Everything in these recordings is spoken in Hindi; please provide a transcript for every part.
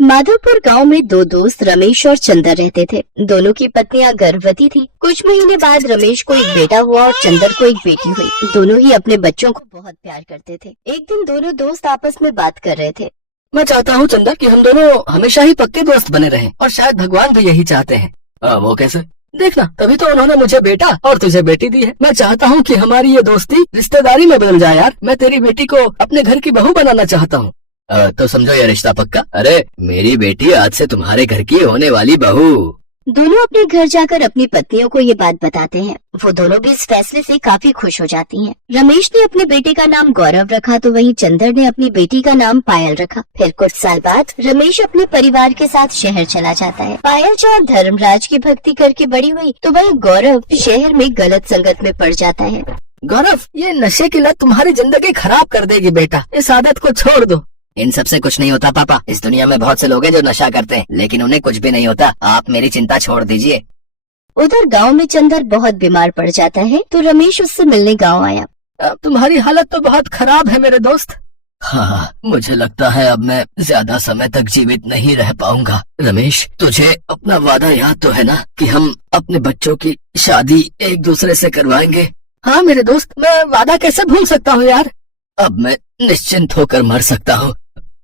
माधवपुर गांव में दो दोस्त रमेश और चंदर रहते थे। दोनों की पत्नियां गर्भवती थी। कुछ महीने बाद रमेश को एक बेटा हुआ और चंदर को एक बेटी हुई। दोनों ही अपने बच्चों को बहुत प्यार करते थे। एक दिन दोनों दोस्त आपस में बात कर रहे थे। मैं चाहता हूँ चंदर कि हम दोनों हमेशा ही पक्के दोस्त बने रहें, और शायद भगवान भी यही चाहते हैं। वो कैसे? देखना, तभी तो उन्होंने मुझे बेटा और तुझे बेटी दी है। मैं चाहता हूँ कि हमारी ये दोस्ती रिश्तेदारी में बदल जाए। यार, मैं तेरी बेटी को अपने घर की बहू बनाना चाहता हूँ। तो समझो ये रिश्ता पक्का। अरे मेरी बेटी आज से तुम्हारे घर की होने वाली बहू। दोनों अपने घर जाकर अपनी पत्नियों को ये बात बताते हैं। वो दोनों भी इस फैसले से काफी खुश हो जाती हैं। रमेश ने अपने बेटे का नाम गौरव रखा तो वहीं चंदर ने अपनी बेटी का नाम पायल रखा। फिर कुछ साल बाद रमेश अपने परिवार के साथ शहर चला जाता है। पायल जहाँ धर्मराज की भक्ति करके बड़ी हुई तो वहीं गौरव शहर में गलत संगत में पड़ जाता है। गौरव, ये नशे की लत तुम्हारी जिंदगी खराब कर देगी बेटा। इस आदत को छोड़ दो। इन सब से कुछ नहीं होता पापा। इस दुनिया में बहुत से लोग हैं जो नशा करते हैं, लेकिन उन्हें कुछ भी नहीं होता। आप मेरी चिंता छोड़ दीजिए। उधर गांव में चंदर बहुत बीमार पड़ जाता है तो रमेश उससे मिलने गांव आया। तुम्हारी हालत तो बहुत खराब है मेरे दोस्त। हाँ, मुझे लगता है अब मैं ज्यादा समय तक जीवित नहीं रह पाऊंगा। रमेश, तुझे अपना वादा याद तो है ना कि हम अपने बच्चों की शादी एक दूसरे से करवाएंगे? हाँ मेरे दोस्त, मैं वादा कैसे भूल सकता हूँ यार। अब मैं निश्चिंत होकर मर सकता हूँ।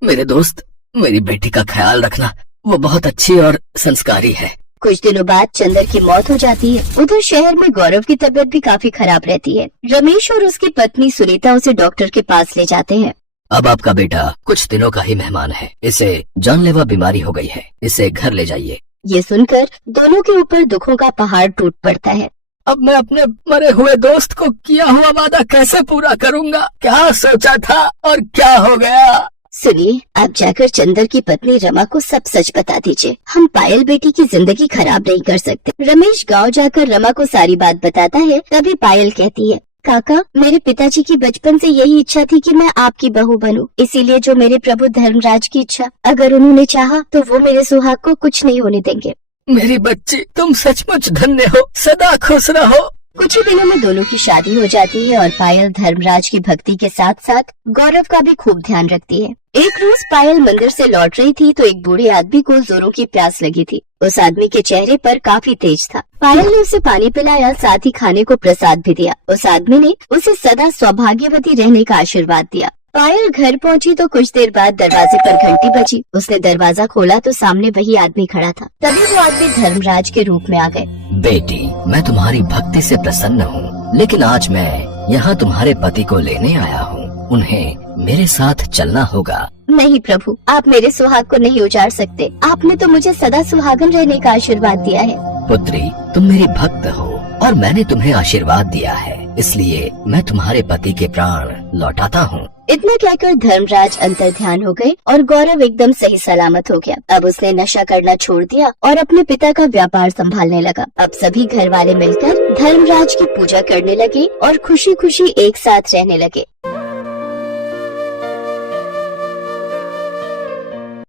मेरे दोस्त, मेरी बेटी का ख्याल रखना, वो बहुत अच्छी और संस्कारी है। कुछ दिनों बाद चंदर की मौत हो जाती है। उधर शहर में गौरव की तबीयत भी काफी खराब रहती है। रमेश और उसकी पत्नी सुनीता उसे डॉक्टर के पास ले जाते हैं। अब आपका बेटा कुछ दिनों का ही मेहमान है। इसे जानलेवा बीमारी हो गई है। इसे घर ले जाइए। ये सुनकर दोनों के ऊपर दुखों का पहाड़ टूट पड़ता है। अब मैं अपने मरे हुए दोस्त को किया हुआ वादा कैसे पूरा करूँगा? क्या सोचा था और क्या हो गया? सुनिए, आप जाकर चंदर की पत्नी रमा को सब सच बता दीजिए। हम पायल बेटी की जिंदगी खराब नहीं कर सकते। रमेश गांव जाकर रमा को सारी बात बताता है। तभी पायल कहती है, काका, मेरे पिताजी की बचपन से यही इच्छा थी कि मैं आपकी बहू बनूं। इसीलिए जो मेरे प्रभु धर्मराज की इच्छा, अगर उन्होंने चाहा तो वो मेरे सुहाग को कुछ नहीं होने देंगे। मेरी बच्ची, तुम सचमुच धन्य हो। सदा खुश रहो। कुछ ही दिनों में दोनों की शादी हो जाती है और पायल धर्मराज की भक्ति के साथ साथ गौरव का भी खूब ध्यान रखती है। एक रोज पायल मंदिर से लौट रही थी तो एक बूढ़े आदमी को जोरों की प्यास लगी थी। उस आदमी के चेहरे पर काफी तेज था। पायल ने उसे पानी पिलाया, साथ ही खाने को प्रसाद भी दिया। उस आदमी ने उसे सदा सौभाग्यवती रहने का आशीर्वाद दिया। पायल घर पहुंची तो कुछ देर बाद दरवाजे पर घंटी बजी। उसने दरवाजा खोला तो सामने वही आदमी खड़ा था। तभी वो आदमी धर्मराज के रूप में आ गए। बेटी, मैं तुम्हारी भक्ति से प्रसन्न हूँ, लेकिन आज मैं यहाँ तुम्हारे पति को लेने आया हूँ। उन्हें मेरे साथ चलना होगा। नहीं प्रभु, आप मेरे सुहाग को नहीं उजाड़ सकते। आपने तो मुझे सदा सुहागन रहने का आशीर्वाद दिया है। पुत्री, तुम मेरी भक्त हो और मैंने तुम्हें आशीर्वाद दिया है, इसलिए मैं तुम्हारे पति के प्राण लौटाता हूँ। इतना कहकर धर्मराज अंतर ध्यान हो गए और गौरव एकदम सही सलामत हो गया। अब उसने नशा करना छोड़ दिया और अपने पिता का व्यापार संभालने लगा। अब सभी घर वाले मिलकर धर्मराज की पूजा करने लगे और खुशी खुशी एक साथ रहने लगे।